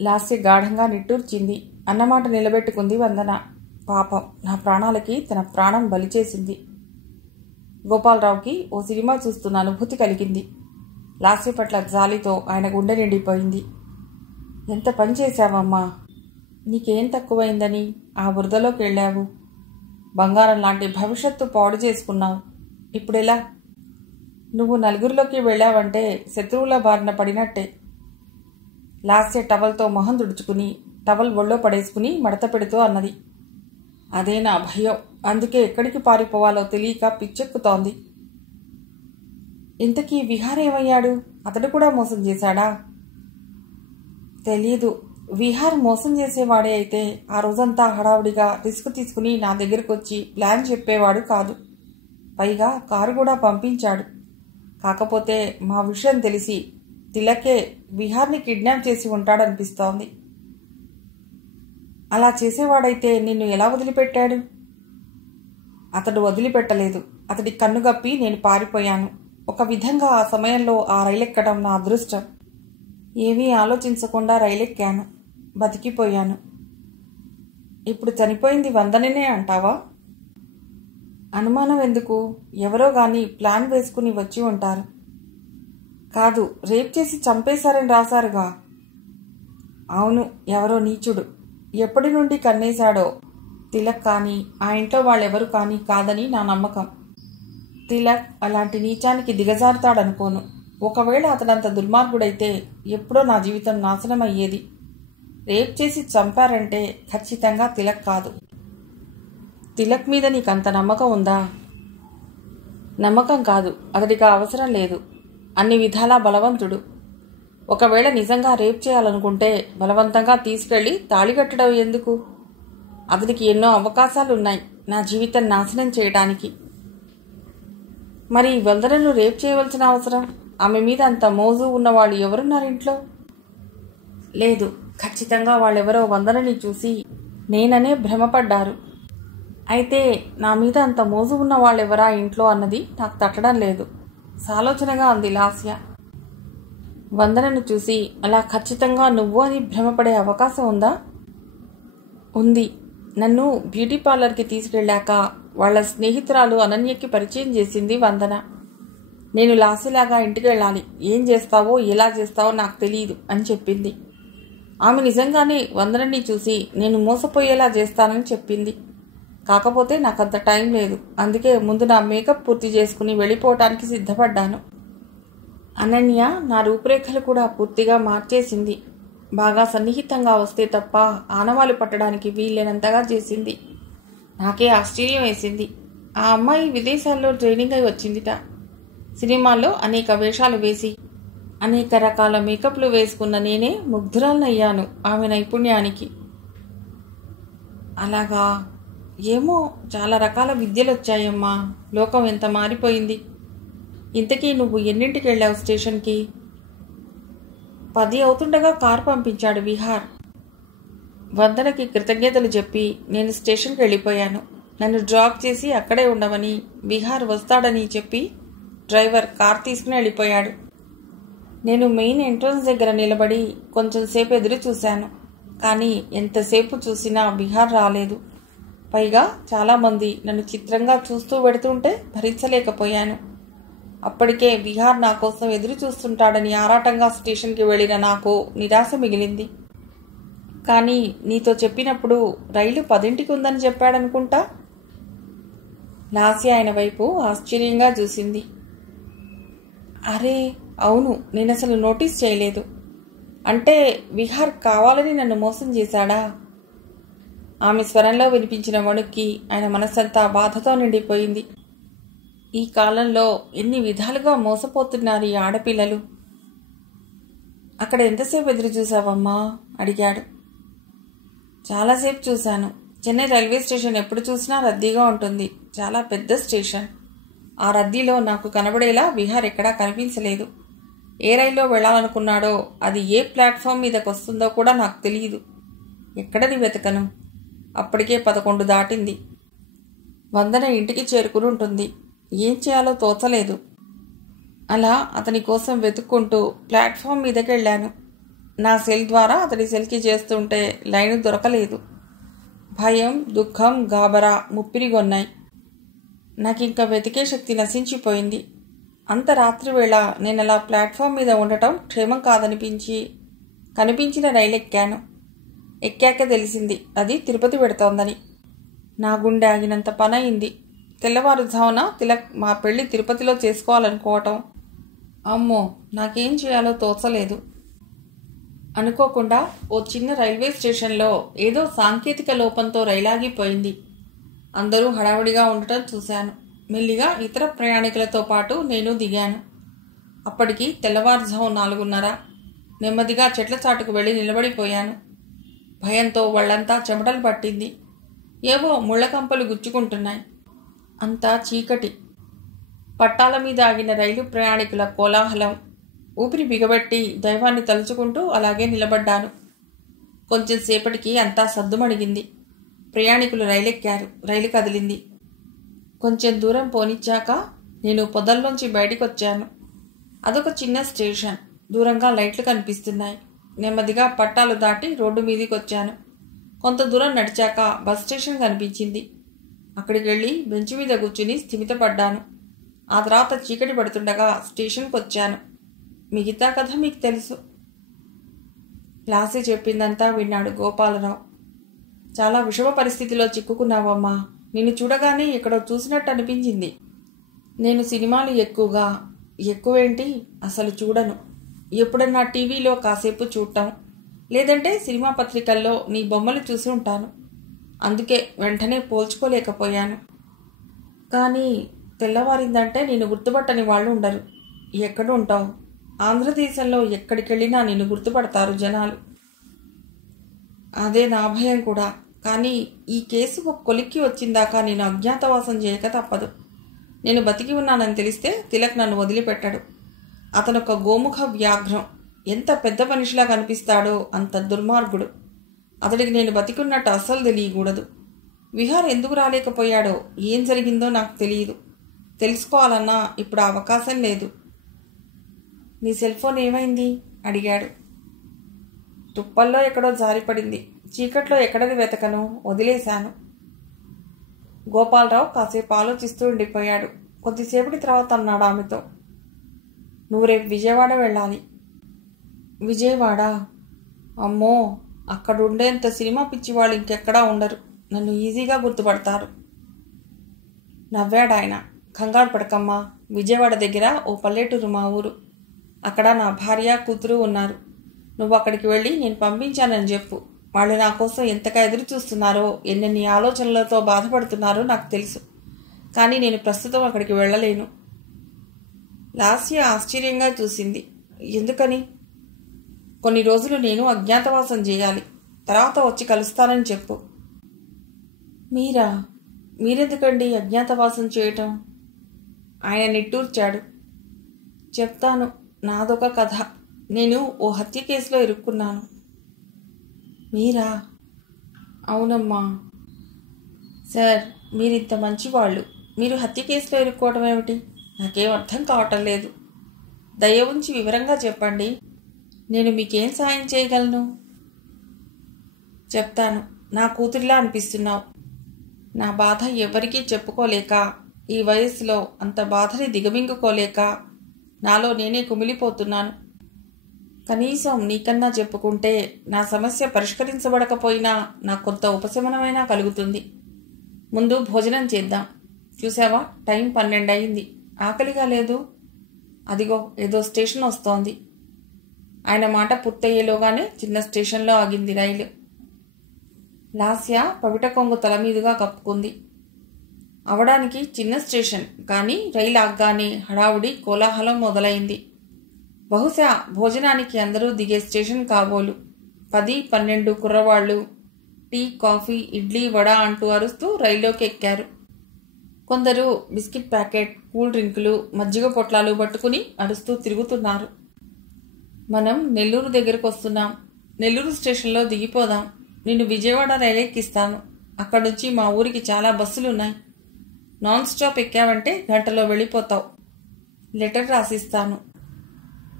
లాస్య గాఢంగా నిట్టూర్చింది. అన్నమాట నిలబెట్టుకుంది వందన. పాపం, నా ప్రాణాలకి తన ప్రాణం బలి చేసింది. గోపాలరావుకి ఓ సినిమా చూస్తున్న అనుభూతి కలిగింది. లాస్య పట్ల జాలితో ఆయన గుండె నిండిపోయింది. ఎంత పని చేశావమ్మా! నీకేం తక్కువైందని ఆ బురదలోకి వెళ్ళావు? బంగారం లాంటి భవిష్యత్తు పాడు చేసుకున్నావు. ఇప్పుడెలా? నువ్వు నలుగురిలోకి వెళ్ళావంటే శత్రువుల బారిన పడినట్టే. లాస్య టవల్తో మొహం తుడుచుకుని టవల్ ఒళ్ళో పడేసుకుని మడత పెడుతూ అన్నది. అదే నా భయం. అందుకే ఎక్కడికి పారిపోవాలో తెలియక పిచ్చెక్కుతోంది. ఇంతకీ విహార్ ఏమయ్యాడు? అతడు కూడా మోసం చేశాడా? తెలీదు. విహార్ మోసం చేసేవాడే అయితే ఆ రోజంతా హడావుడిగా రిస్క్ తీసుకుని నా దగ్గరకు వచ్చి ప్లాన్ చెప్పేవాడు కాదు. పైగా కారు కూడా పంపించాడు. కాకపోతే మా విషయం తెలిసి తిలకే విహార్ని కిడ్నాప్ చేసి ఉంటాడనిపిస్తోంది. అలా చేసేవాడైతే నిన్ను ఎలా వదిలిపెట్టాడు? అతడు వదిలిపెట్టలేదు. అతడి కన్నుగప్పి నేను పారిపోయాను. ఒక విధంగా ఆ సమయంలో ఆ రైలెక్కడం నా అదృష్టం. ఏమీ ఆలోచించకుండా రైలెక్కాను. బతికిపోయాను. ఇప్పుడు చనిపోయింది వందననే అంటావా? అనుమానం ఎందుకు? ఎవరో గాని ప్లాన్ వేసుకుని వచ్చి ఉంటారు. కాదు, రేప్ చేసి చంపేశారని రాశారుగా. అవును, ఎవరో నీచుడు ఎప్పటి నుండి కన్నేశాడో తిలక్ కానీ ఆ ఇంట్లో వాళ్ళెవరు కానీ కాదని నా నమ్మకం. తిలక్ అలాంటి నీచానికి దిగజారుతాడనుకోను. ఒకవేళ అతడంత దుర్మార్గుడైతే ఎప్పుడో నా జీవితం నాశనం అయ్యేది. రేప్ చేసి చంపారంటే ఖచ్చితంగా తిలక్ కాదు. తిలక్ మీద నీకంత నమ్మకం ఉందా? నమ్మకం కాదు, అతడికి అవసరం లేదు. అన్ని విధాలా బలవంతుడు. ఒకవేళ నిజంగా రేప్ చేయాలనుకుంటే బలవంతంగా తీసుకెళ్లి తాళి కట్టడం ఎందుకు? అతడికి ఎన్నో అవకాశాలున్నాయి నా జీవితం నాశనం చేయడానికి. మరి వందనను రేప్ చేయవలసిన అవసరం? ఆమె మీద అంత మోజు ఉన్నవాళ్ళు ఎవరున్నారు ఇంట్లో? లేదు, ఖచ్చితంగా వాళ్ళెవరో వందనని చూసి నేననే భ్రమపడ్డారు. అయితే నా మీద అంత మోజు ఉన్న వాళ్ళెవరా ఇంట్లో అన్నది నాకు తట్టడం లేదు. సాలోచనగా అంది లాస్య. వందనను చూసి అలా ఖచ్చితంగా నువ్వు అని భ్రమపడే అవకాశం ఉందా? ఉంది. నన్ను బ్యూటీ పార్లర్కి తీసుకెళ్ళాక వాళ్ల స్నేహితురాలు అనన్యకి పరిచయం చేసింది వందన. నేను లాస్యలాగా ఇంటికి వెళ్ళాలి, ఏం చేస్తావో ఎలా చేస్తావో నాకు తెలియదు అని చెప్పింది. ఆమె నిజంగానే వందనని చూసి నేను మోసపోయేలా చేస్తానని చెప్పింది. కాకపోతే నాకంత టైం లేదు. అందుకే ముందు నా మేకప్ పూర్తి చేసుకుని వెళ్ళిపోవటానికి సిద్ధపడ్డాను. అనన్య నా రూపురేఖలు కూడా పూర్తిగా మార్చేసింది. బాగా సన్నిహితంగా వస్తే తప్ప ఆనవాలు పట్టడానికి వీల్లేనంతగా చేసింది. నాకే ఆశ్చర్యం వేసింది. ఆ అమ్మాయి విదేశాల్లో ట్రైనింగ్ అయి వచ్చిందిట. సినిమాల్లో అనేక వేషాలు వేసి అనేక రకాల మేకప్లు వేసుకున్న నేనే ముగ్ధురాలనయ్యాను ఆమె నైపుణ్యానికి. అలాగా? ఏమో, చాలా రకాల విద్యలు వచ్చాయమ్మా. లోకం ఎంత మారిపోయింది. ఇంతకీ నువ్వు ఎన్నింటికి వెళ్ళావు స్టేషన్కి? 10 అవుతుండగా కారు పంపించాడు విహార్. వందనకి కృతజ్ఞతలు చెప్పి నేను స్టేషన్కి వెళ్ళిపోయాను. నన్ను డ్రాప్ చేసి అక్కడే ఉండమని విహార్ వస్తాడని చెప్పి డ్రైవర్ కార్ తీసుకుని వెళ్ళిపోయాడు. నేను మెయిన్ ఎంట్రన్స్ దగ్గర నిలబడి కొంచెం సేపు ఎదురు చూశాను. కానీ ఎంతసేపు చూసినా విహార్ రాలేదు. పైగా చాలామంది నన్ను చిత్రంగా చూస్తూ పెడుతుంటే భరించలేకపోయాను. అప్పటికే విహార్ నా కోసం ఎదురు చూస్తుంటాడని ఆరాటంగా స్టేషన్కి వెళ్ళిన నాకు నిరాశ మిగిలింది. కానీ నీతో చెప్పినప్పుడు రైలు 10ంటికి ఉందని చెప్పాడనుకుంటా. లాస్య ఆయన వైపు ఆశ్చర్యంగా చూసింది. అరే అవును, నేనసలు నోటీస్ చేయలేదు. అంటే విహార్ కావాలని నన్ను మోసం చేశాడా? ఆమె స్వరంలో వినిపించిన వణుక్కి ఆయన మనస్సంతా బాధతో నిండిపోయింది. ఈ కాలంలో ఎన్ని విధాలుగా మోసపోతున్నారు ఈ ఆడపిల్లలు. అక్కడ ఎంతసేపు ఎదురు చూసావమ్మా అడిగాడు. చాలాసేపు చూశాను. చెన్నై రైల్వే స్టేషన్ ఎప్పుడు చూసినా రద్దీగా ఉంటుంది. చాలా పెద్ద స్టేషన్. ఆ రద్దీలో నాకు కనబడేలా విహార్ ఎక్కడా కనిపించలేదు. ఏ రైల్లో వెళ్ళాలనుకున్నాడో అది ఏ ప్లాట్ఫామ్ మీదకి వస్తుందో కూడా నాకు తెలియదు. ఎక్కడది వెతకను? అప్పటికే 11 దాటింది. వందన ఇంటికి చేరుకుని ఉంటుంది. ఏం చేయాలో తోచలేదు. అలా అతని కోసం వెతుక్కుంటూ ప్లాట్ఫామ్ మీదకి వెళ్ళాను. నా సెల్ ద్వారా అతడి సెల్కి చేస్తుంటే లైను దొరకలేదు. భయం, దుఃఖం, గాబరా ముప్పిరిగొన్నాయి. నాకింక వెతికే శక్తి నశించిపోయింది. అంత రాత్రివేళ నేనలా ప్లాట్ఫామ్ మీద ఉండటం క్షేమం కాదనిపించి కనిపించిన రైలు ఎక్కాను. ఎక్కాక తెలిసింది అది తిరుపతి పెడుతోందని. నా గుండె ఆగినంత పనయింది. తెల్లవారుజామున తిలక్ మా పెళ్లి తిరుపతిలో చేసుకోవాలనుకోవటం, అమ్మో నాకేం చేయాలో తోచలేదు. అనుకోకుండా ఓ చిన్న రైల్వే స్టేషన్లో ఏదో సాంకేతిక లోపంతో రైలాగిపోయింది. అందరూ హడావుడిగా ఉండటం చూశాను. మెల్లిగా ఇతర ప్రయాణికులతో పాటు నేను దిగాను. అప్పటికి తెల్లవారుజాము 4:30. నెమ్మదిగా చెట్ల చాటుకు వెళ్ళి నిలబడిపోయాను. భయంతో వాళ్ళంతా చెమటలు పట్టింది. ఏవో ముళ్ళకంపలు గుచ్చుకుంటున్నాయి. అంతా చీకటి. పట్టాల మీద ఆగిన రైలు ప్రయాణికుల కోలాహలం. ఊపిరి బిగబెట్టి దైవాన్ని తలుచుకుంటూ అలాగే నిలబడ్డాను. కొంచెం సేపటికి అంతా సద్దుమణిగింది. ప్రయాణికులు రైలెక్కారు. రైలు కదిలింది. కొంచెం దూరం పోనిచ్చాక నేను పొదల్లోంచి బయటికొచ్చాను. అదొక చిన్న స్టేషన్. దూరంగా లైట్లు కనిపిస్తున్నాయి. నెమ్మదిగా పట్టాలు దాటి రోడ్డు మీదికి వచ్చాను. కొంత దూరం నడిచాక బస్ స్టేషన్ కనిపించింది. అక్కడికి వెళ్ళి బెంచ్ మీద కూర్చుని స్థిమితపడ్డాను. ఆ తర్వాత చీకటి పడుతుండగా స్టేషన్కి వచ్చాను. మిగతా కథ మీకు తెలుసు. క్లాసీ చెప్పిందంతా విన్నాడు గోపాలరావు. చాలా విషమ పరిస్థితిలో చిక్కుకున్నావమ్మా. నిన్ను చూడగానే ఎక్కడో చూసినట్టు అనిపించింది. నేను సినిమాలు ఎక్కువేంటి అసలు చూడను. ఎప్పుడన్నా టీవీలో కాసేపు చూడటం, లేదంటే సినిమా పత్రికల్లో నీ బొమ్మలు చూసి ఉంటాను. అందుకే వెంటనే పోల్చుకోలేకపోయాను. కానీ తెల్లవారిందంటే నేను గుర్తుపట్టని వాళ్ళు ఉండరు. ఎక్కడ ఉంటావు? ఆంధ్రదేశంలో ఎక్కడికెళ్ళినా నిన్ను గుర్తుపడతారు జనాలు. అదే నా భయం కూడా. కానీ ఈ కేసు ఒక కొలిక్కి వచ్చిందాకా నేను అజ్ఞాతవాసం చేయక తప్పదు. నేను బతికి ఉన్నానని తెలిస్తే తిలక్ నన్ను వదిలిపెట్టాడు. అతనొక గోముఖ వ్యాఘ్రం. ఎంత పెద్ద మనిషిలా కనిపిస్తాడో అంత దుర్మార్గుడు. అతడికి నేను బతికున్నట్టు అస్సలు తెలియకూడదు. విహార్ ఎందుకు రాలేకపోయాడో, ఏం జరిగిందో నాకు తెలియదు. తెలుసుకోవాలన్నా ఇప్పుడు అవకాశం లేదు. నీ సెల్ ఫోన్ ఏమైంది అడిగాడు. తుప్పల్లో ఎక్కడో జారిపడింది. చీకట్లో ఎక్కడది వెతకను, వదిలేశాను. గోపాలరావు కాసేపు ఆలోచిస్తూ ఉండిపోయాడు. కొద్దిసేపటి తర్వాత అన్నాడు ఆమెతో, నువ్వు రేపు విజయవాడ వెళ్ళాలి. విజయవాడ? అమ్మో, అక్కడుండేంత సినిమా పిచ్చి వాళ్ళు ఇంకెక్కడా ఉండరు. నన్ను ఈజీగా గుర్తుపడతారు. నవ్వాడాయన. కంగారు పడకమ్మా. విజయవాడ దగ్గర ఓ పల్లెటూరు మా ఊరు. అక్కడ నా భార్య, కూతురు ఉన్నారు. నువ్వు అక్కడికి వెళ్ళి నేను పంపించానని చెప్పు. వాళ్ళు నా కోసం ఎంతగా ఎదురు చూస్తున్నారో, ఎన్నెన్ని ఆలోచనలతో బాధపడుతున్నారో నాకు తెలుసు. కానీ నేను ప్రస్తుతం అక్కడికి వెళ్ళలేను. లాస్య ఆశ్చర్యంగా చూసింది. ఎందుకని? కొన్ని రోజులు నేను అజ్ఞాతవాసం చేయాలి. తర్వాత వచ్చి కలుస్తానని చెప్పు. మీరెందుకండి అజ్ఞాతవాసం చేయటం? ఆయన నిట్టూర్చాడు. చెప్తాను. నాదొక కథ. నేను ఓ హత్య కేసులో ఇరుక్కున్నాను. మీరా? అవునమ్మా. సార్, మీరింత మంచివాళ్ళు. మీరు హత్య కేసులో ఇరుక్కోవటం ఏమిటి? నాకేం అర్థం కావటం లేదు. దయ ఉంచి వివరంగా చెప్పండి. నేను మీకేం సాయం చేయగలను? చెప్తాను. నా కూతురిలా అనిపిస్తున్నావు. నా బాధ ఎవరికీ చెప్పుకోలేక, ఈ వయస్సులో అంత బాధని దిగమింగుకోలేక నాలో నేనే కుమిలిపోతున్నాను. కనీసం నీకన్నా చెప్పుకుంటే నా సమస్య పరిష్కరించబడకపోయినా నాకు కొంత ఉపశమనమైనా కలుగుతుంది. ముందు భోజనం చేద్దాం. చూసావా, టైం 12 అయింది. ఆకలిగా లేదు? అదిగో ఏదో స్టేషన్ వస్తోంది. ఆయన మాట పూర్తయ్యేలోగానే చిన్న స్టేషన్లో ఆగింది రైలు. లాస్య పవిట కొంగు తల మీదుగా కప్పుకుంది. అవడానికి చిన్న స్టేషన్, కానీ రైలు ఆగ్గానే హడావుడి, కోలాహలం మొదలైంది. బహుశా భోజనానికి అందరూ దిగే స్టేషన్ కాబోలు. 10-12 కుర్రవాళ్లు టీ, కాఫీ, ఇడ్లీ, వడ అంటూ అరుస్తూ రైల్లోకి ఎక్కారు. కొందరు బిస్కెట్ ప్యాకెట్, కూల్ డ్రింకులు, మజ్జిగ పొట్లాలు పట్టుకుని అరుస్తూ తిరుగుతున్నారు. మనం నెల్లూరు దగ్గరకు వస్తున్నాం. నెల్లూరు స్టేషన్లో దిగిపోదాం. నిన్ను విజయవాడ రైలు ఎక్కిస్తాను. అక్కడి నుంచి మా ఊరికి చాలా బస్సులున్నాయి. నాన్ స్టాప్ ఎక్కావంటే గంటలో వెళ్ళిపోతావు. లెటర్ రాసిస్తాను.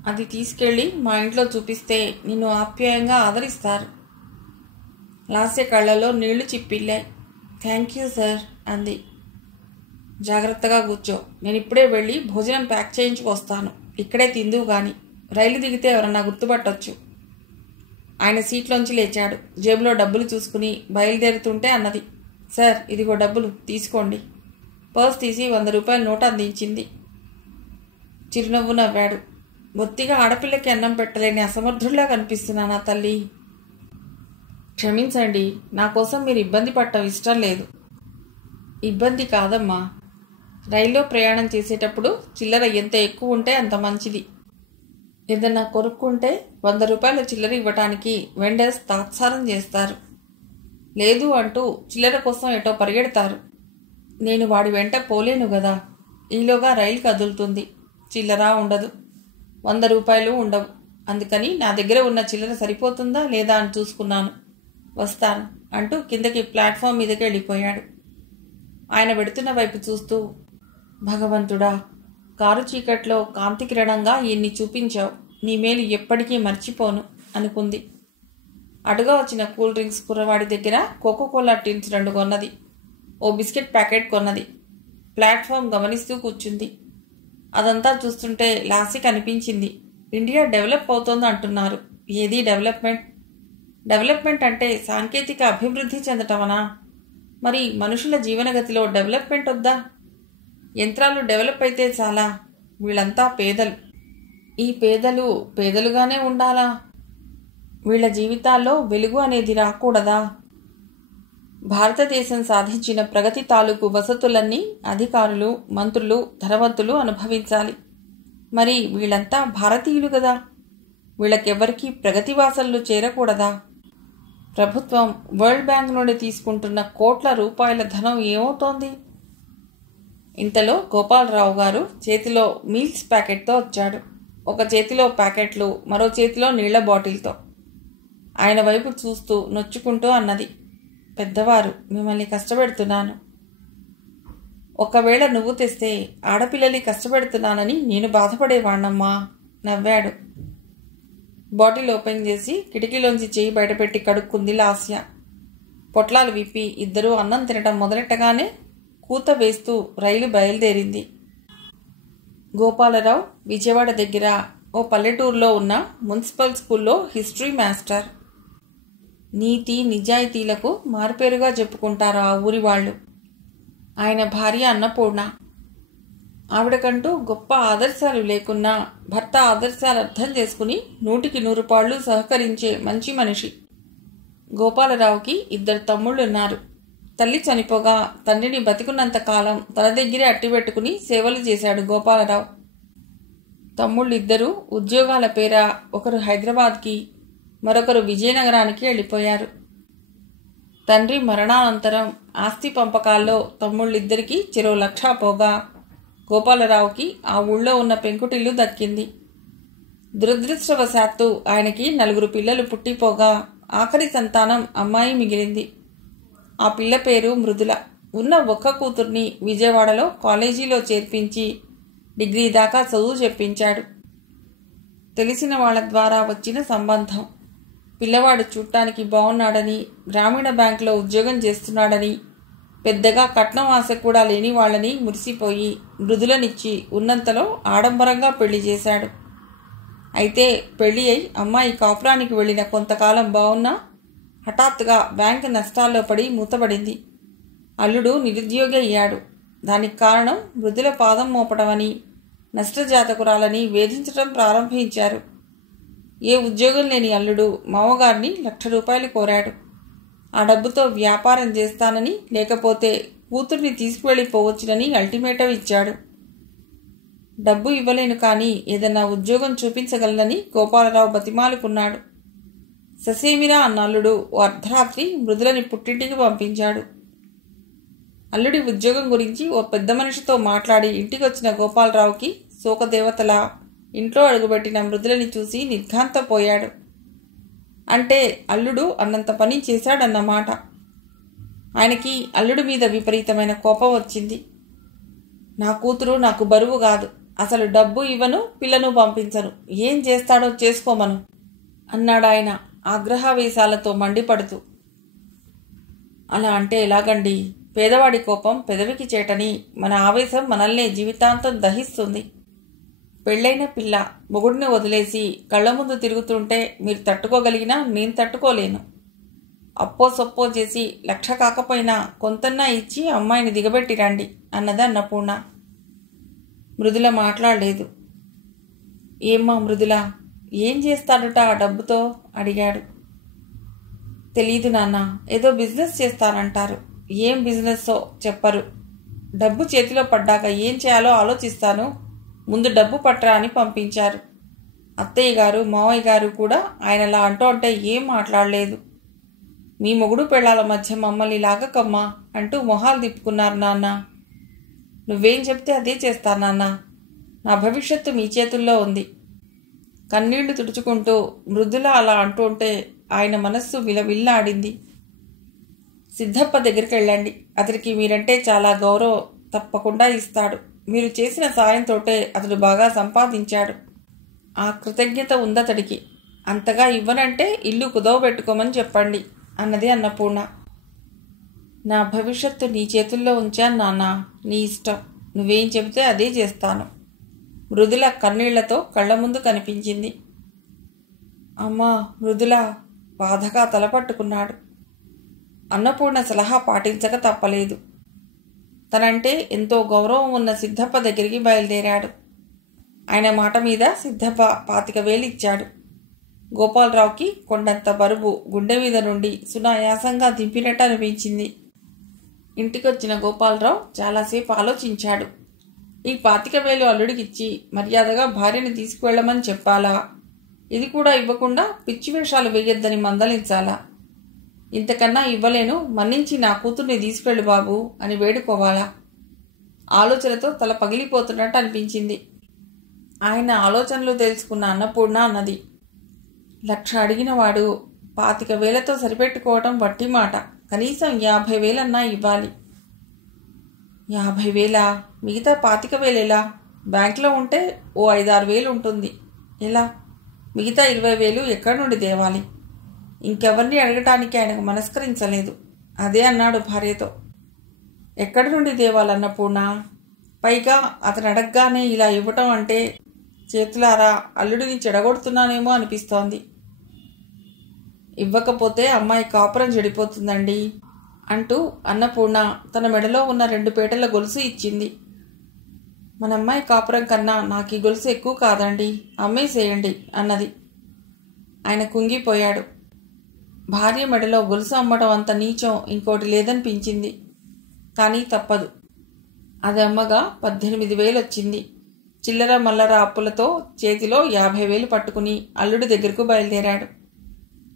అది తీసుకెళ్ళి మా ఇంట్లో చూపిస్తే నిన్ను ఆప్యాయంగా ఆదరిస్తారు. లాస్య కళ్ళలో నీళ్లు చిప్పిల్లాయి. థ్యాంక్ యూ సార్ అంది. జాగ్రత్తగా కూర్చో, నేను ఇప్పుడే వెళ్ళి భోజనం ప్యాక్ చేయించుకొస్తాను. ఇక్కడే తిందువు గాని, రైలు దిగితే ఎవరన్నా గుర్తుపట్టొచ్చు. ఆయన సీట్లోంచి లేచాడు. జేబులో డబ్బులు చూసుకుని బయలుదేరుతుంటే అన్నది, సార్ ఇదిగో డబ్బులు తీసుకోండి. పర్స్ తీసి 100 రూపాయల నోటు అందించింది. చిరునవ్వు నవ్వాడు. బొత్తిగా ఆడపిల్లకి అన్నం పెట్టలేని అసమర్థుల్లా కనిపిస్తున్నానా తల్లి? క్షమించండి, నా కోసం మీరు ఇబ్బంది పడటం ఇష్టం లేదు. ఇబ్బంది కాదమ్మా, రైల్లో ప్రయాణం చేసేటప్పుడు చిల్లర ఎంత ఎక్కువ ఉంటే అంత మంచిది. ఏదన్నా కొనుక్కుంటే 100 రూపాయల చిల్లర ఇవ్వటానికి వెండర్స్ తాత్సారం చేస్తారు. లేదు అంటూ చిల్లర కోసం ఎటో పరిగెడతారు. నేను వాడి వెంట పోలేను గదా. ఈలోగా రైలు కదులుతుంది, చిల్లర ఉండదు, 100 రూపాయలు ఉండవు. అందుకని నా దగ్గర ఉన్న చిల్లర సరిపోతుందా లేదా అని చూసుకున్నాను. వస్తాను అంటూ కిందకి ప్లాట్ఫామ్ మీదకి వెళ్ళిపోయాడు. ఆయన వెడుతున్న వైపు చూస్తూ, భగవంతుడా, కారు చీకట్లో కాంతి కిరణంగా ఈయన్ని చూపించావు, నీ మేలు ఎప్పటికీ మర్చిపోను అనుకుంది. అటుగా వచ్చిన కూల్ డ్రింక్స్ కుర్రవాడి దగ్గర కోకోకోలా టిన్స్ 2 కొన్నది. ఓ బిస్కెట్ ప్యాకెట్ కొన్నది. ప్లాట్ఫామ్ గమనిస్తూ కూర్చుంది. అదంతా చూస్తుంటే లాస్యకి అనిపించింది, ఇండియా డెవలప్ అవుతోంది అంటున్నారు. ఏది డెవలప్మెంట్? డెవలప్మెంట్ అంటే సాంకేతిక అభివృద్ధి చెందటమనా? మరి మనుషుల జీవనగతిలో డెవలప్మెంట్ వద్దా? యంత్రాలు డెవలప్ అయితే చాలా. వీళ్ళంతా పేదలు. ఈ పేదలు పేదలుగానే ఉండాలా? వీళ్ళ జీవితాల్లో వెలుగు అనేది రాకూడదా? భారతదేశం సాధించిన ప్రగతి తాలూకు వసతులన్నీ అధికారులు, మంత్రులు, ధనవంతులు అనుభవించాలి. మరి వీళ్ళంతా భారతీయులు కదా, వీళ్ళకెవ్వరికీ ప్రగతి వాసనలు చేరకూడదా? ప్రభుత్వం వరల్డ్ బ్యాంక్ నుండి తీసుకుంటున్న కోట్ల రూపాయల ధనం ఏమవుతోంది? ఇంతలో గోపాలరావు గారు చేతిలో మీల్స్ ప్యాకెట్తో వచ్చాడు. ఒక చేతిలో ప్యాకెట్లు, మరో చేతిలో నీళ్ల బాటిల్తో. ఆయన వైపు చూస్తూ నొచ్చుకుంటూ అన్నది, పెద్దవారు, మిమ్మల్ని కష్టపెడుతున్నాను. ఒకవేళ నువ్వు తెస్తే ఆడపిల్లల్ని కష్టపెడుతున్నానని నేను బాధపడేవాణ్ణమ్మా. నవ్వాడు. బాటిల్ ఓపెన్ చేసి కిటికీలోంచి చేయి బయటపెట్టి కడుక్కుంది లాస్య. పొట్లాలు విప్పి ఇద్దరూ అన్నం తినటం మొదలెట్టగానే కూత వేస్తూ రైలు బయలుదేరింది. గోపాలరావు విజయవాడ దగ్గర ఓ పల్లెటూరులో ఉన్న మున్సిపల్ స్కూల్లో హిస్టరీ మాస్టర్. నీతి నిజాయితీలకు మారుపేరుగా చెప్పుకుంటారు ఆ ఊరి వాళ్ళు. ఆయన భార్య అన్నపూర్ణ. ఆవిడకంటూ గొప్ప ఆదర్శాలు లేకున్నా భర్త ఆదర్శాలు అర్థం చేసుకుని 100కి 100 పాళ్ళు సహకరించే మంచి మనిషి. గోపాలరావుకి 2 తమ్ముళ్ళున్నారు. తల్లి చనిపోగా తండ్రిని బతికున్నంత కాలం తన దగ్గరే అట్టిపెట్టుకుని సేవలు చేశాడు గోపాలరావు. తమ్ముళ్ళిద్దరూ ఉద్యోగాల పేర ఒకరు హైదరాబాద్కి, మరొకరు విజయనగరానికి వెళ్ళిపోయారు. తండ్రి మరణానంతరం ఆస్తి పంపకాల్లో తమ్ముళ్ళిద్దరికీ చెరో 1,00,000 పోగా గోపాలరావుకి ఆ ఊళ్ళో ఉన్న పెంకుటిల్లు దక్కింది. దురదృష్టవశాత్తు ఆయనకి 4 పిల్లలు పుట్టిపోగా ఆఖరి సంతానం అమ్మాయి మిగిలింది. ఆ పిల్ల పేరు మృదుల. ఉన్న ఒక్క కూతుర్ని విజయవాడలో కాలేజీలో చేర్పించి డిగ్రీ దాకా చదువు చెప్పించాడు. తెలిసిన వాళ్ల ద్వారా వచ్చిన సంబంధం. పిల్లవాడు చూడటానికి బాగున్నాడని, గ్రామీణ బ్యాంకులో ఉద్యోగం చేస్తున్నాడని, పెద్దగా కట్నం ఆశ కూడా లేని వాళ్ళని మురిసిపోయి మృదులనిచ్చి ఉన్నంతలో ఆడంబరంగా పెళ్లి చేశాడు. అయితే పెళ్లి అయి అమ్మాయి కాపురానికి వెళ్లిన కొంతకాలం బాగున్నా హఠాత్తుగా బ్యాంకు నష్టాల్లో పడి మూతపడింది. అల్లుడు నిరుద్యోగి అయ్యాడు. దానికి కారణం మృదుల పాదం మోపడమని, నష్టజాతకురాలని వేధించడం ప్రారంభించారు. ఏ ఉద్యోగం లేని అల్లుడు మామగారిని 1,00,000 రూపాయలు కోరాడు. ఆ డబ్బుతో వ్యాపారం చేస్తానని, లేకపోతే కూతుర్ని తీసుకువెళ్ళిపోవచ్చునని అల్టిమేటం ఇచ్చాడు. డబ్బు ఇవ్వలేను కానీ ఏదన్నా ఉద్యోగం చూపించగలనని గోపాలరావు బతిమాలుకున్నాడు. ససేమిరా అన్న అల్లుడు ఓ అర్ధరాత్రి మృదులని పుట్టింటికి పంపించాడు. అల్లుడి ఉద్యోగం గురించి ఓ పెద్ద మనిషితో మాట్లాడి ఇంటికొచ్చిన గోపాలరావుకి శోకదేవతలా ఇంట్లో అడుగుపెట్టిన మృదులని చూసి నిర్ఘాంతపోయాడు. అంటే అల్లుడు అన్నంత పని చేశాడన్నమాట. ఆయనకి అల్లుడి మీద విపరీతమైన కోపం వచ్చింది. నా కూతురు నాకు బరువు కాదు, అసలు డబ్బు ఇవ్వను, పిల్లను పంపించను. ఏం చేస్తాడో చేసుకోమను అన్నాడాయన ఆగ్రహావేశాలతో మండిపడుతూ. అలా అంటే ఎలాగండి? పేదవాడి కోపం పెదవికి చేటని మన ఆవేశం మనల్నే జీవితాంతం దహిస్తుంది. పెళ్ళైన పిల్ల మొగుడిని వదిలేసి కళ్ళ ముందు తిరుగుతుంటే మీరు తట్టుకోగలిగినా నేను తట్టుకోలేను. అప్పో సొప్పో చేసి 1,00,000 కాకపోయినా కొంతన్నా ఇచ్చి అమ్మాయిని దిగబెట్టి రండి అన్నది అన్నపూర్ణ. మృదుల మాట్లాడలేదు. ఏమ్మా మృదుల, ఏం చేస్తాడట ఆ డబ్బుతో అడిగాడు. తెలీదు నాన్న, ఏదో బిజినెస్ చేస్తానంటారు. ఏం బిజినెస్సో చెప్పరు. డబ్బు చేతిలో పడ్డాక ఏం చేయాలో ఆలోచిస్తాను, ముందు డబ్బు పట్రా అని పంపించారు. అత్తయ్య గారు మావయ్య గారు కూడా ఆయనలా అంటే ఏం మాట్లాడలేదు. మీ మొగుడు పెళ్ళాల మధ్య మమ్మల్ని లాగకమ్మా అంటూ మొహాలు తిప్పుకున్నారు నాన్న. నువ్వేం చెప్తే అదే చేస్తాను నాన్న. నా భవిష్యత్తు మీ చేతుల్లో ఉంది. కన్నీళ్లు తుడుచుకుంటూ మృదుల అలా అంటుంటే ఆయన మనస్సు విలవిల్లాడింది. సిద్ధప్ప దగ్గరికి వెళ్ళండి. అతడికి మీరంటే చాలా గౌరవం తప్పకుండా ఇస్తాడు. మీరు చేసిన సాయంతోటే అతడు బాగా సంపాదించాడు. ఆ కృతజ్ఞత ఉందతడికి. అంతగా ఇవ్వనంటే ఇల్లు కుదవబెట్టుకోమని చెప్పండి అన్నది అన్నపూర్ణ. నా భవిష్యత్తు నీ చేతుల్లో ఉంచాను నాన్న, నీ ఇష్టం. నువ్వేం చెబితే అదే చేస్తాను. మృదుల కన్నీళ్లతో కళ్ళ ముందు కనిపించింది. అమ్మా మృదుల బాధగా తలపట్టుకున్నాడు. అన్నపూర్ణ సలహా పాటించక తప్పలేదు. తనంటే ఎంతో గౌరవం ఉన్న సిద్ధప్ప దగ్గరికి బయలుదేరాడు. ఆయన మాట మీద సిద్ధప్ప 25,000 ఇచ్చాడు. గోపాలరావుకి కొండంత బరువు గుండె మీద నుండి సునాయాసంగా దింపినట్టు అనిపించింది. ఇంటికొచ్చిన గోపాలరావు చాలాసేపు ఆలోచించాడు. ఈ 25,000 అల్లుడికిచ్చి మర్యాదగా భార్యని తీసుకువెళ్ళమని చెప్పాలా? ఇది కూడా ఇవ్వకుండా పిచ్చి వేషాలు వేయొద్దని మందలించాలా? ఇంతకన్నా ఇవ్వలేను, మన్నించి నా కూతుర్ని తీసుకెళ్ళు బాబు అని వేడుకోవాలా? ఆలోచనతో తల పగిలిపోతున్నట్టు అనిపించింది. ఆయన ఆలోచనలు తెలుసుకున్న అన్నపూర్ణ అన్నది, 1,00,000 అడిగినవాడు 25,000తో సరిపెట్టుకోవటం వట్టి మాట. కనీసం 50,000 అన్నా ఇవ్వాలి. 50,000? మిగతా 25,000 ఎలా? బ్యాంకులో ఉంటే ఓ 5-6 వేలు ఉంటుంది. ఎలా? మిగతా 20,000 ఎక్కడి నుండి తేవాలి? ఇంకెవరిని అడగటానికి ఆయనకు మనస్కరించలేదు. అదే అన్నాడు భార్యతో. ఎక్కడి నుండి తేవాలన్నపూర్ణ? పైగా అతను అడగగానే ఇలా ఇవ్వటం అంటే చేతులారా అల్లుడిని చెడగొడుతున్నానేమో అనిపిస్తోంది. ఇవ్వకపోతే అమ్మాయి కాపురం చెడిపోతుందండి అంటూ అన్నపూర్ణ తన మెడలో ఉన్న 2 పేటల గొలుసు ఇచ్చింది. మన అమ్మాయి కాపురం కన్నా నాకు ఈ గొలుసు ఎక్కువ కాదండి, అమ్మేసేయండి అన్నది. ఆయన కుంగిపోయాడు. భార్య మెడలో గొలుసు అమ్మడం అంత నీచం ఇంకోటి లేదనిపించింది. కానీ తప్పదు. అది అమ్మగా 18,000 వచ్చింది. చిల్లర మల్లర అప్పులతో చేతిలో 50,000 పట్టుకుని అల్లుడి దగ్గరకు బయలుదేరాడు.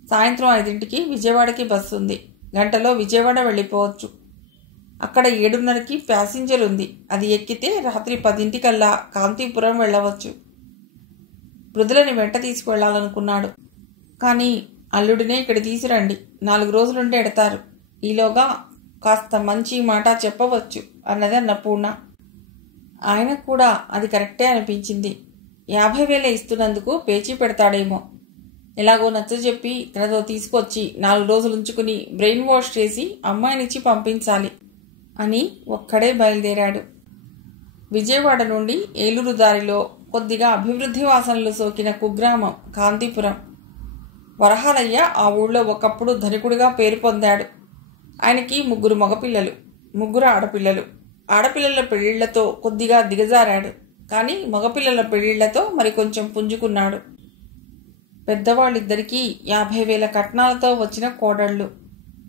సాయంత్రం 5ంటికి విజయవాడకి బస్సు ఉంది. గంటలో విజయవాడ వెళ్ళిపోవచ్చు. అక్కడ 7:30కి ప్యాసింజర్ ఉంది. అది ఎక్కితే రాత్రి 10ంటికల్లా కాంతీపురం వెళ్ళవచ్చు. మృదులని వెంట తీసుకువెళ్లాలనుకున్నాడు. కానీ అల్లుడినే ఇక్కడ తీసురండి, 4 రోజులుండి ఎడతారు. ఈలోగా కాస్త మంచి మాట చెప్పవచ్చు అన్నది అన్నపూర్ణ. ఆయనకు కూడా అది కరెక్టే అనిపించింది. 50,000 ఇస్తున్నందుకు పేచీ పెడతాడేమో. ఎలాగో నచ్చజెప్పి తనతో తీసుకొచ్చి 4 రోజులు ఉంచుకుని బ్రెయిన్ వాష్ చేసి అమ్మాయినిచ్చి పంపించాలి అని ఒక్కడే బయలుదేరాడు. విజయవాడ నుండి ఏలూరు దారిలో కొద్దిగా అభివృద్ధి వాసనలు సోకిన కుగ్రామం కాంతీపురం. వరహాలయ్య ఆ ఊళ్ళో ఒకప్పుడు ధనికుడిగా పేరు పొందాడు. ఆయనకి 3 మగపిల్లలు, 3 ఆడపిల్లలు. ఆడపిల్లల పెళ్లిళ్లతో కొద్దిగా దిగజారాడు. కానీ మగపిల్లల పెళ్లిళ్లతో మరి కొంచెం పుంజుకున్నాడు. పెద్దవాళ్ళిద్దరికీ 50,000 కట్నాలతో వచ్చిన కోడళ్ళు.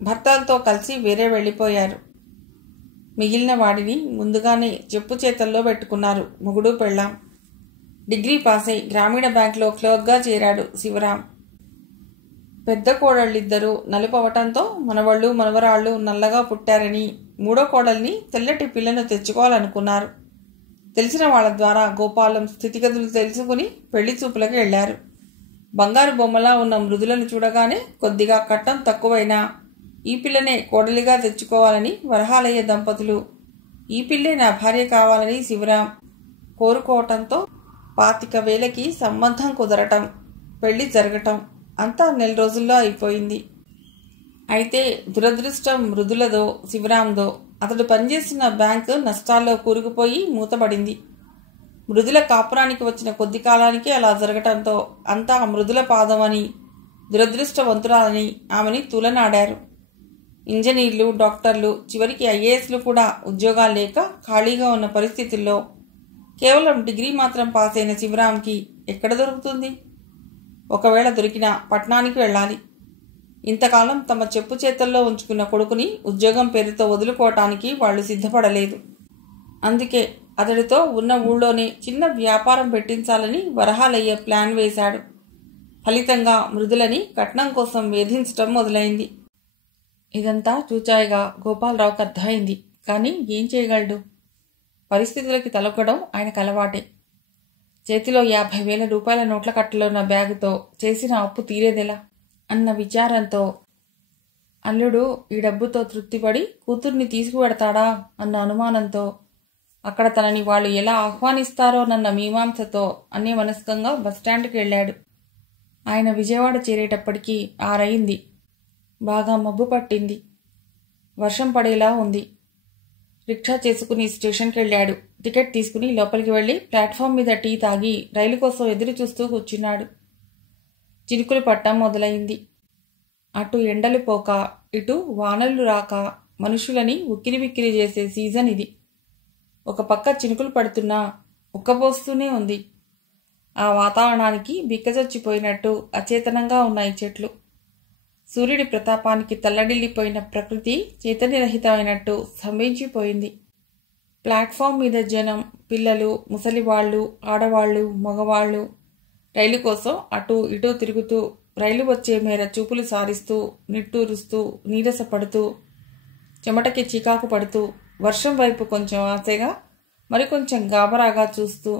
భర్తలతో కలిసి వేరే వెళ్ళిపోయారు. మిగిలిన వాడిని ముందుగానే చెప్పు చేతల్లో పెట్టుకున్నారు మొగుడు పెళ్ళాం. డిగ్రీ పాస్ అయి గ్రామీణ బ్యాంకులో క్లర్క్గా చేరాడు శివరాం. పెద్ద కోడళ్ళిద్దరూ నలుపవటంతో మనవళ్ళు మనవరాళ్ళు నల్లగా పుట్టారని 3వ కోడల్ని తెల్లటి పిల్లను తెచ్చుకోవాలనుకున్నారు. తెలిసిన వాళ్ళ ద్వారా గోపాలం స్థితిగతులు తెలుసుకుని పెళ్లి చూపులకు వెళ్లారు. బంగారు బొమ్మలా ఉన్న మృదులను చూడగానే కొద్దిగా కట్టం తక్కువైనా ఈ పిల్లనే కోడలిగా తెచ్చుకోవాలని వరహాలయ్య దంపతులు, ఈ పిల్లే నా భార్య కావాలని శివరాం కోరుకోవటంతో 25,000కి సంబంధం కుదరటం, పెళ్లి జరగటం అంతా నెల రోజుల్లో అయిపోయింది. అయితే దురదృష్టం మృదులదో శివరాందో అతడు పనిచేస్తున్న బ్యాంకు నష్టాల్లో కూరుకుపోయి మూతపడింది. మృదుల కాపురానికి వచ్చిన కొద్ది కాలానికి అలా జరగటంతో అంతా మృదుల పాదమని, దురదృష్టవంతురాలని ఆమెని తూలనాడారు. ఇంజనీర్లు, డాక్టర్లు, చివరికి ఐఏఎస్లు కూడా ఉద్యోగాలు లేక ఖాళీగా ఉన్న పరిస్థితుల్లో కేవలం డిగ్రీ మాత్రం పాస్ అయిన శివరాంకి ఎక్కడ దొరుకుతుంది? ఒకవేళ దొరికినా పట్నానికి వెళ్ళాలి. ఇంతకాలం తమ చెప్పు చేతల్లో ఉంచుకున్న కొడుకుని ఉద్యోగం పేరుతో వదులుకోవటానికి వాళ్లు సిద్ధపడలేదు. అందుకే అతడితో ఉన్న ఊళ్ళోనే చిన్న వ్యాపారం పెట్టించాలని వరహాలయ్య ప్లాన్ వేశాడు. ఫలితంగా మృదులని కట్నం కోసం వేధించటం మొదలైంది. ఇదంతా చూచాయిగా గోపాలరావుకు అర్థమైంది. కానీ ఏం చేయగలడు? పరిస్థితులకి తలొగ్గడం ఆయనకు అలవాటే. చేతిలో 50,000 రూపాయల నోట్ల కట్టలో ఉన్న బ్యాగుతో చేసిన అప్పు తీరేదెలా అన్న విచారంతో, అల్లుడు ఈ డబ్బుతో తృప్తిపడి కూతుర్ని తీసుకువెడతాడా అన్న అనుమానంతో, అక్కడ తనని వాళ్ళు ఎలా ఆహ్వానిస్తారోనన్న మీమాంసతో అన్యమనస్కంగా బస్టాండ్కి వెళ్ళాడు. ఆయన విజయవాడ చేరేటప్పటికీ 6 అయింది. బాగా మబ్బు పట్టింది. వర్షం పడేలా ఉంది. రిక్షా చేసుకుని స్టేషన్కి వెళ్ళాడు. టికెట్ తీసుకుని లోపలికి వెళ్ళి ప్లాట్ఫామ్ మీద టీ తాగి రైలు కోసం ఎదురు చూస్తూ కూర్చున్నాడు. చినుకులు పట్టం మొదలైంది. అటు ఎండలు పోక, ఇటు వానలు రాక మనుషులని ఉక్కిరిబిక్కిరి చేసే సీజన్ ఇది. ఒక పక్క చినుకులు పడుతున్నా ఉక్కబోస్తూనే ఉంది. ఆ వాతావరణానికి బిక్కజొచ్చిపోయినట్టు అచేతనంగా ఉన్నాయి చెట్లు. సూర్యుడి ప్రతాపానికి తల్లడిల్లిపోయిన ప్రకృతి చైతన్యరహితమైనట్టు స్తంభించిపోయింది. ప్లాట్ఫామ్ మీద జనం, పిల్లలు, ముసలివాళ్లు, ఆడవాళ్లు, మగవాళ్లు రైలు కోసం అటూ ఇటూ తిరుగుతూ, రైలు వచ్చే మేర చూపులు సారిస్తూ, నిట్టూరుస్తూ, నీరసపడుతూ, చెమటకి చీకాకు పడుతూ, వర్షం వైపు కొంచెం ఆశగా, మరికొంచెం గాబరాగా చూస్తూ,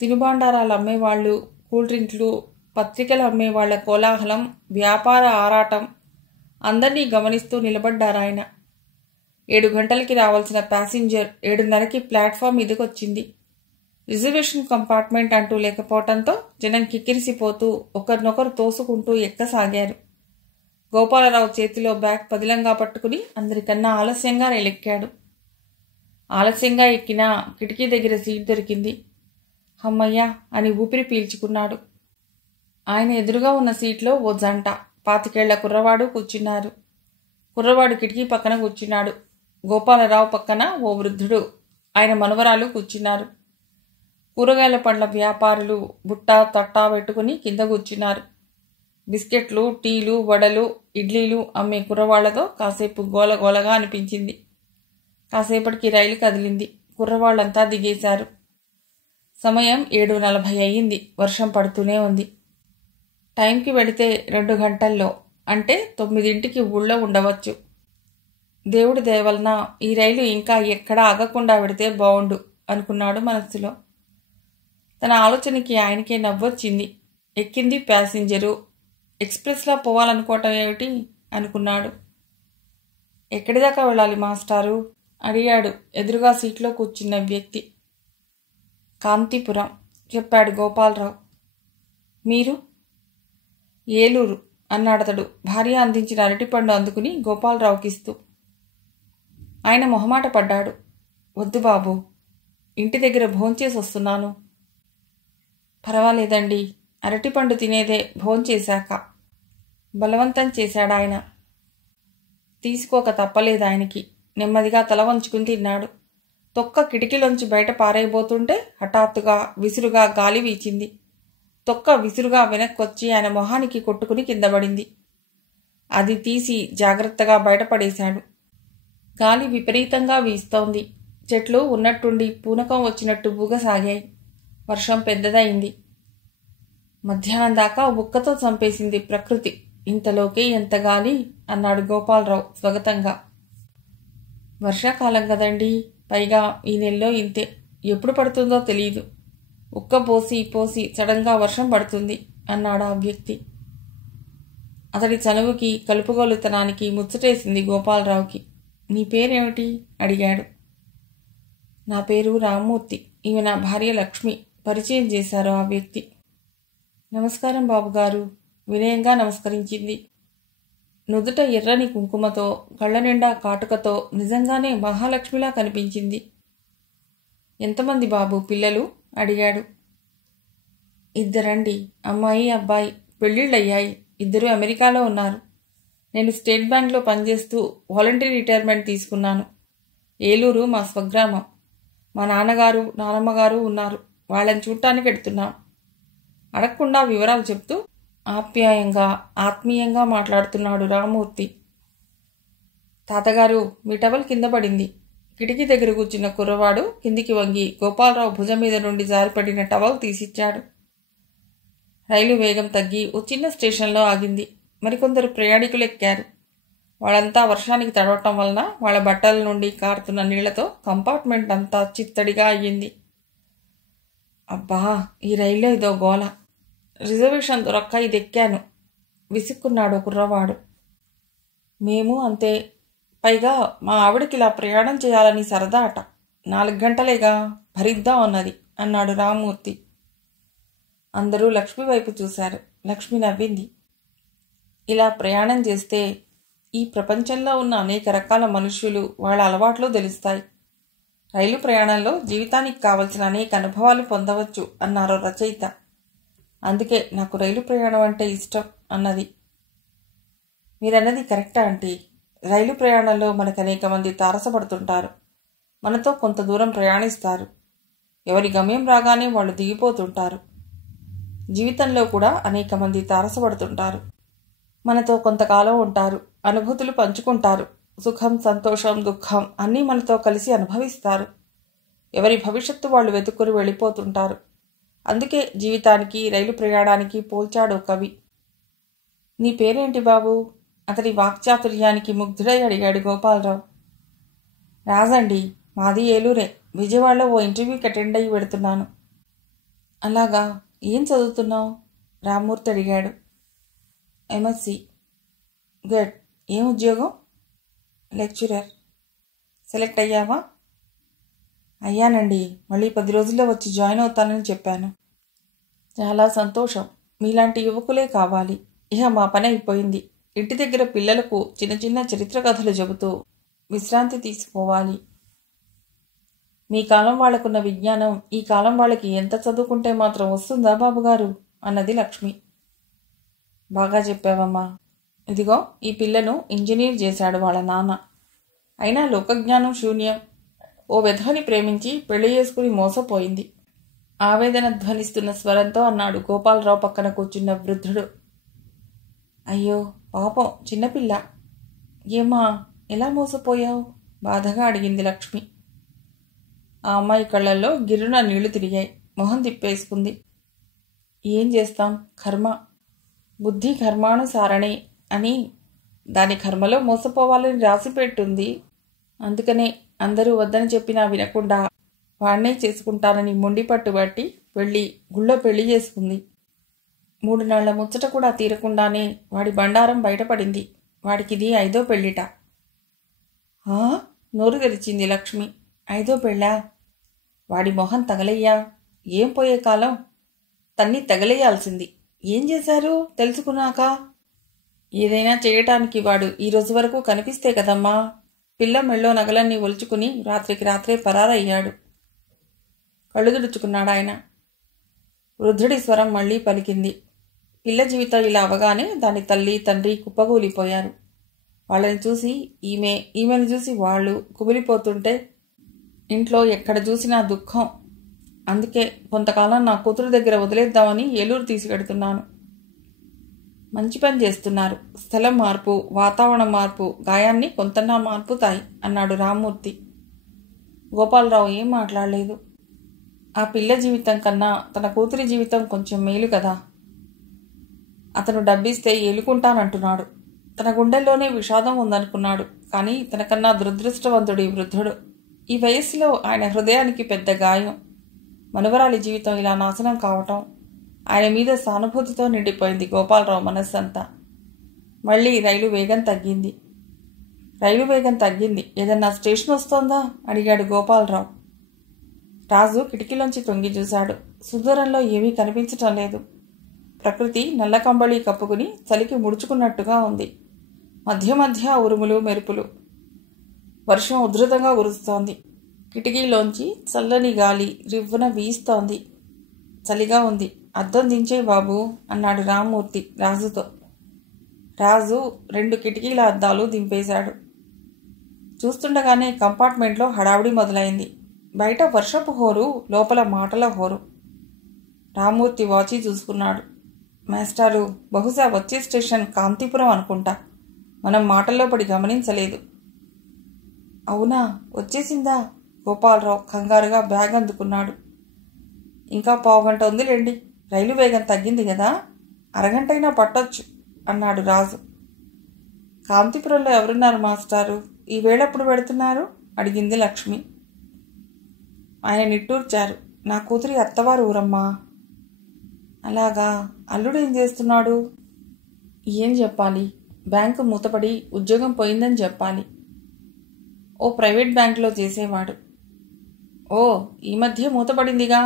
తినుబాండారాలు అమ్మేవాళ్లు, కూల్ డ్రింక్లు, పత్రికలు అమ్మేవాళ్ల కోలాహలం, వ్యాపార ఆరాటం అందర్నీ గమనిస్తూ నిలబడ్డారాయన. 7 గంటలకి రావాల్సిన ప్యాసింజర్ 7:30కి ప్లాట్ఫామ్ మీదకొచ్చింది. రిజర్వేషన్ కంపార్ట్మెంట్ అంటూ లేకపోవటంతో జనం కిక్కిరిసిపోతూ ఒకరినొకరు తోసుకుంటూ ఎక్కసాగారు. గోపాలరావు చేతిలో బ్యాగ్ పదిలంగా పట్టుకుని అందరికన్నా ఆలస్యంగా రైలెక్కాడు. ఆలస్యంగా ఎక్కినా కిటికీ దగ్గర సీట్ దొరికింది. అమ్మయ్యా అని ఊపిరి పీల్చుకున్నాడు. ఆయన ఎదురుగా ఉన్న సీట్లో ఓ జంట 25 ఏళ్ల కుర్రవాడు కూర్చున్నారు. కుర్రవాడు కిటికీ పక్కన కూర్చున్నాడు. గోపాలరావు పక్కన ఓ వృద్ధుడు, ఆయన మనవరాలు కూర్చున్నారు. కూరగాయల పండ్ల వ్యాపారులు బుట్ట తట్టా పెట్టుకుని కింద కూర్చున్నారు. బిస్కెట్లు, టీలు, వడలు, ఇడ్లీలు అమ్మే కుర్రవాళ్లతో కాసేపు గోలగోలగా అనిపించింది. కాసేపటికి రైలు కదిలింది. కుర్రవాళ్లంతా దిగేశారు. సమయం 7:40 అయ్యింది. వర్షం పడుతూనే ఉంది. టైంకి వెడితే 2 గంటల్లో, అంటే 9ంటికి ఊళ్ళో ఉండవచ్చు. దేవుడి దయవలన ఈ రైలు ఇంకా ఎక్కడా ఆగకుండా వెడితే బావుండు అనుకున్నాడు మనస్సులో. తన ఆలోచనకి ఆయనకే నవ్వొచ్చింది. ఎక్కింది ప్యాసింజరు. ఎక్స్ప్రెస్లా పోవాలనుకోవటం ఏమిటి అనుకున్నాడు. ఎక్కడిదాకా వెళ్ళాలి మాస్టారు అడిగాడు ఎదురుగా సీట్లో కూర్చున్న వ్యక్తి. కాంతిపురం చెప్పాడు గోపాలరావు. మీరు? ఏలూరు అన్నాడతడు భార్య అందించిన అరటిపండు అందుకుని గోపాలరావుకిస్తూ. ఆయన మొహమాట పడ్డాడు. వద్దు బాబు, ఇంటి దగ్గర భోంచేసి వస్తున్నాను. పర్వాలేదండి, అరటిపండు తినేదే భోంచేశాక బలవంతం చేశాడాయన. తీసుకోక తప్పలేదాయనకి. నెమ్మదిగా తల వంచుకుని తిన్నాడు. తొక్క కిటికీలోంచి బయట పారేయబోతుంటే హఠాత్తుగా విసురుగా గాలి వీచింది. తొక్క విసురుగా వెనక్కొచ్చి ఆయన మొహానికి కొట్టుకుని కిందపడింది. అది తీసి జాగ్రత్తగా బయటపడేశాడు. గాలి విపరీతంగా వీస్తోంది. చెట్లు ఉన్నట్టుండి పూనకం వచ్చినట్టు బూగసాగాయి. వర్షం పెద్దదయింది. మధ్యాహ్నం దాకా ఉక్కతో చంపేసింది ప్రకృతి. ఇంతలోకే ఎంత గాలి అన్నాడు గోపాలరావు స్వగతంగా. వర్షాకాలం కదండి, పైగా ఈ నెలలో ఇంతే. ఎప్పుడు పడుతుందో తెలియదు. ఉక్క పోసి పోసి సడన్గా వర్షం పడుతుంది అన్నాడు ఆ వ్యక్తి. అతడి చనువుకి కలుపుగోలుతనానికి ముచ్చటేసింది గోపాలరావుకి. నీ పేరేమిటి అడిగాడు. నా పేరు రామ్మూర్తి. ఈమె నా భార్య లక్ష్మి, పరిచయం చేశారు ఆ వ్యక్తి. నమస్కారం బాబుగారు, వినయంగా నమస్కరించింది. నుదుట ఎర్రని కుంకుమతో, కళ్ళ నిండా కాటుకతో నిజంగానే మహాలక్ష్మిలా కనిపించింది. ఎంతమంది బాబు పిల్లలు? అడిగాడు. ఇద్దరండి, అమ్మాయి అబ్బాయి. పెళ్ళిళ్ళయ్యాయి. ఇద్దరు అమెరికాలో ఉన్నారు. నేను స్టేట్ బ్యాంక్లో పనిచేస్తూ వాలంటరీ రిటైర్మెంట్ తీసుకున్నాను. ఏలూరు మా స్వగ్రామం. మా నాన్నగారు నానమ్మగారు ఉన్నారు. వాళ్ళని చూడటానికి వెడుతున్నాం. అడగకుండా వివరాలు చెప్తూ ఆప్యాయంగా ఆత్మీయంగా మాట్లాడుతున్నాడు రామూర్తి. తాతగారు, మీ టవల్ కింద పడింది. కిటికీ దగ్గర కూర్చున్న కుర్రవాడు కిందికి వంగి గోపాలరావు భుజం మీద నుండి జారిపడిన టవల్ తీసిచ్చాడు. రైలు వేగం తగ్గి ఓ చిన్న స్టేషన్లో ఆగింది. మరికొందరు ప్రయాణికులు ఎక్కారు. వాళ్ళంతా వర్షానికి తడవటం వలన వాళ్ళ బట్టల నుండి కారుతున్న నీళ్లతో కంపార్ట్మెంట్ అంతా చిత్తడిగా అయ్యింది. అబ్బా, ఈ రైల్లో ఇదో గోల. రిజర్వేషన్ దొరక్క ఇది ఎక్కాను, విసుక్కున్నాడు కుర్రవాడు. మేము అంతే. పైగా మా ఆవిడకి ఇలా ప్రయాణం చేయాలని సరదా అట. 4 గంటలేగా, భరిద్దాం అన్నది అన్నాడు రామూర్తి. అందరూ లక్ష్మి వైపు చూశారు. లక్ష్మి నవ్వింది. ఇలా ప్రయాణం చేస్తే ఈ ప్రపంచంలో ఉన్న అనేక రకాల మనుష్యులు, వాళ్ళ అలవాట్లు తెలుస్తాయి. రైలు ప్రయాణంలో జీవితానికి కావలసిన అనేక అనుభవాలు పొందవచ్చు అన్నారు రచయిత. అందుకే నాకు రైలు ప్రయాణం అంటే ఇష్టం అన్నది. మీరన్నది కరెక్టా ఆంటీ? రైలు ప్రయాణంలో మనకు అనేక మంది తారసపడుతుంటారు. మనతో కొంత దూరం ప్రయాణిస్తారు. ఎవరి గమ్యం రాగానే వాళ్ళు దిగిపోతుంటారు. జీవితంలో కూడా అనేక మంది తారసపడుతుంటారు. మనతో కొంతకాలం ఉంటారు. అనుభూతులు పంచుకుంటారు. సుఖం, సంతోషం, దుఃఖం అన్నీ మనతో కలిసి అనుభవిస్తారు. ఎవరి భవిష్యత్తు వాళ్ళు వెతుక్కుని వెళ్ళిపోతుంటారు. అందుకే జీవితానికి రైలు ప్రయాణానికి పోల్చాడు కవి. నీ పేరేంటి బాబు? అతడి వాక్చాతుర్యానికి ముగ్ధుడై అడిగాడు గోపాలరావు. రాజండి, మాది ఏలూరే. విజయవాడలో ఓ ఇంటర్వ్యూకి అటెండ్ అయ్యి వెడుతున్నాను. అలాగా, ఏం చదువుతున్నావు? రామ్మూర్తి అడిగాడు. MSc. గుడ్. ఏం ఉద్యోగం? లెక్చరర్. సెలెక్ట్ అయ్యావా? అయ్యానండి. మళ్ళీ 10 రోజుల్లో వచ్చి జాయిన్ అవుతానని చెప్పాను. చాలా సంతోషం. మీలాంటి యువకులే కావాలి. ఇహ మా పని అయిపోయింది. ఇంటి దగ్గర పిల్లలకు చిన్న చిన్న చరిత్ర కథలు చెబుతూ విశ్రాంతి తీసుకోవాలి. మీ కాలం వాళ్లకున్న విజ్ఞానం ఈ కాలం వాళ్ళకి ఎంత చదువుకుంటే మాత్రం వస్తుందా బాబుగారు అన్నది లక్ష్మి. బాగా చెప్పావమ్మా. ఇదిగో ఈ పిల్లను ఇంజనీర్ చేశాడు వాళ్ళ నాన్న. అయినా లోకజ్ఞానం శూన్యం. ఓ వెధవని ప్రేమించి పెళ్లి చేసుకుని మోసపోయింది. ఆవేదన ధ్వనిస్తున్న స్వరంతో అన్నాడు గోపాలరావు పక్కన కూర్చున్న వృద్ధుడు. అయ్యో పాపం, చిన్నపిల్ల. ఏమా, ఎలా మోసపోయావు? బాధగా అడిగింది లక్ష్మి. ఆ అమ్మాయి కళ్ళల్లో గిర్రున నీళ్లు తిరిగాయి. మొహం తిప్పేసుకుంది. ఏం చేస్తాం, కర్మ. బుద్ధి కర్మానుసారణే అని దాని కర్మలో మోసపోవాలని రాసిపెట్టుంది. అందుకనే అందరూ వద్దని చెప్పినా వినకుండా వాణ్ణే చేసుకుంటానని మొండి పట్టుబట్టి గుళ్ళో పెళ్లి చేసుకుంది. 3 నాళ్ల ముచ్చట కూడా తీరకుండానే వాడి బండారం బయటపడింది. వాడికిది 5వ పెళ్లిట. నోరు తెరిచింది లక్ష్మి. 5వ పెళ్ళా? వాడి మొహం తగలయ్యా. ఏం పోయే కాలం, తన్ని తగలేయాల్సింది. ఏం చేశారు తెలుసుకున్నాక? ఏదైనా చేయటానికి వాడు ఈ రోజు వరకు కనిపిస్తే కదమ్మా. పిల్ల మెళ్ళో నగలన్నీ ఒలుచుకుని రాత్రికి రాత్రే పరారయ్యాడు. కళ్ళు తుడుచుకున్నాడు ఆయన. వృద్ధుడి స్వరం మళ్లీ పలికింది. పిల్ల జీవితం ఇలా అవగానే దాని తల్లి తండ్రి కుప్పగూలిపోయారు. వాళ్ళని చూసి ఈమెను చూసి వాళ్ళు కుమిలిపోతుంటే ఇంట్లో ఎక్కడ చూసినా దుఃఖం. అందుకే కొంతకాలం నా కూతురు దగ్గర వదిలేద్దామని ఏలూరు తీసుకెడుతున్నాను. మంచి పని చేస్తున్నారు. స్థలం మార్పు, వాతావరణం మార్పు గాయాన్ని కొంతన్నా మార్పుతాయి అన్నాడు రామ్మూర్తి. గోపాలరావు ఏం మాట్లాడలేదు. ఆ పిల్ల జీవితం కన్నా తన కూతురి జీవితం కొంచెం మేలు కదా. అతను డబ్బిస్తే ఏలుకుంటానంటున్నాడు. తన గుండెల్లోనే విషాదం ఉందనుకున్నాడు. కానీ తనకన్నా దురదృష్టవంతుడి వృద్ధుడు. ఈ వయస్సులో ఆయన హృదయానికి పెద్ద గాయం. మనవరాలి జీవితం ఇలా నాశనం కావటం ఆయన మీద సానుభూతితో నిండిపోయింది గోపాలరావు మనస్సంతా. మళ్ళీ రైలు వేగం తగ్గింది. ఏదన్నా స్టేషన్ వస్తోందా అడిగాడు గోపాలరావు. రాజు కిటికీలోంచి తొంగి చూశాడు. సుదూరంలో ఏమీ కనిపించటం లేదు. ప్రకృతి నల్ల కంబళి కప్పుకుని చలికి ముడుచుకున్నట్టుగా ఉంది. మధ్య మధ్య ఉరుములు మెరుపులు. వర్షం ఉధృతంగా కురుస్తోంది. కిటికీలోంచి చల్లని గాలి రివ్వున వీస్తోంది. చలిగా ఉంది. అద్దం దించే బాబు అన్నాడు రామ్మూర్తి రాజుతో. రాజు 2 కిటికీల అద్దాలు దింపేశాడు. చూస్తుండగానే కంపార్ట్మెంట్లో హడావుడి మొదలైంది. బయట వర్షపు హోరు, లోపల మాటల హోరు. రామ్మూర్తి వాచి చూసుకున్నాడు. మాస్టారు, బహుశా వచ్చే స్టేషన్ కాంతిపురం అనుకుంటా. మనం మాటల్లో పడి గమనించలేదు. అవునా, వచ్చేసిందా? గోపాలరావు కంగారుగా బ్యాగ్ అందుకున్నాడు. ఇంకా పావుగంట ఉందిలేండి. రైలు వేగం తగ్గింది కదా, అరగంటైనా పట్టొచ్చు అన్నాడు రాజు. కాంతిపురంలో ఎవరున్నారు మాస్టారు? ఈ వేళప్పుడు పెడుతున్నారు అడిగింది లక్ష్మి. ఆయన నిట్టూర్చారు. నా కూతురి అత్తవారు ఊరమ్మా. అలాగా, అల్లుడు ఏం చేస్తున్నాడు? ఏం చెప్పాలి? బ్యాంకు మూతపడి ఉద్యోగం పోయిందని చెప్పాలి. ఓ ప్రైవేట్ బ్యాంకులో చేసేవాడు. ఓ, ఈ మధ్య మూతపడిందిగా.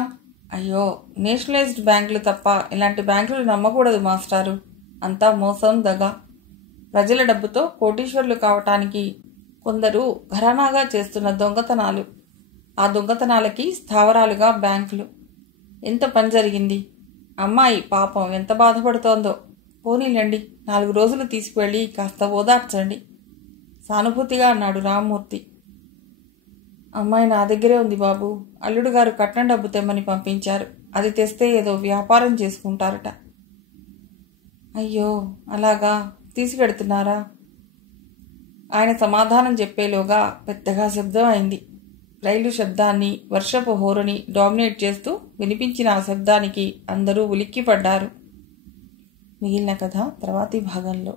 అయ్యో, నేషనలైజ్డ్ బ్యాంకులు తప్ప ఇలాంటి బ్యాంకులు నమ్మకూడదు మాస్టారు. అంతా మోసం, దగ. ప్రజల డబ్బుతో కోటీశ్వరులు కావటానికి కొందరు ఘరానాగా చేస్తున్న దొంగతనాలు. ఆ దొంగతనాలకి స్థావరాలుగా బ్యాంకులు. ఎంత పని జరిగింది. అమ్మాయి పాపం ఎంత బాధపడుతోందో. పోనీలండి, 4 రోజులు తీసుకువెళ్ళి కాస్త ఓదార్చండి సానుభూతిగా అన్నాడు రామ్మూర్తి. అమ్మాయి నా దగ్గరే ఉంది బాబు. అల్లుడు గారు కట్నం డబ్బు తెమ్మని పంపించారు. అది తెస్తే ఏదో వ్యాపారం చేసుకుంటారట. అయ్యో, అలాగా, తీసుకెడుతున్నారా? ఆయన సమాధానం చెప్పేలోగా పెద్దగా శబ్దం అయింది. రైలు శబ్దాన్ని, వర్షపు హోరుని డామినేట్ చేస్తూ వినిపించిన ఆ శబ్దానికి అందరూ ఉలిక్కిపడ్డారు. మిగిలిన కథ తర్వాతి భాగంలో.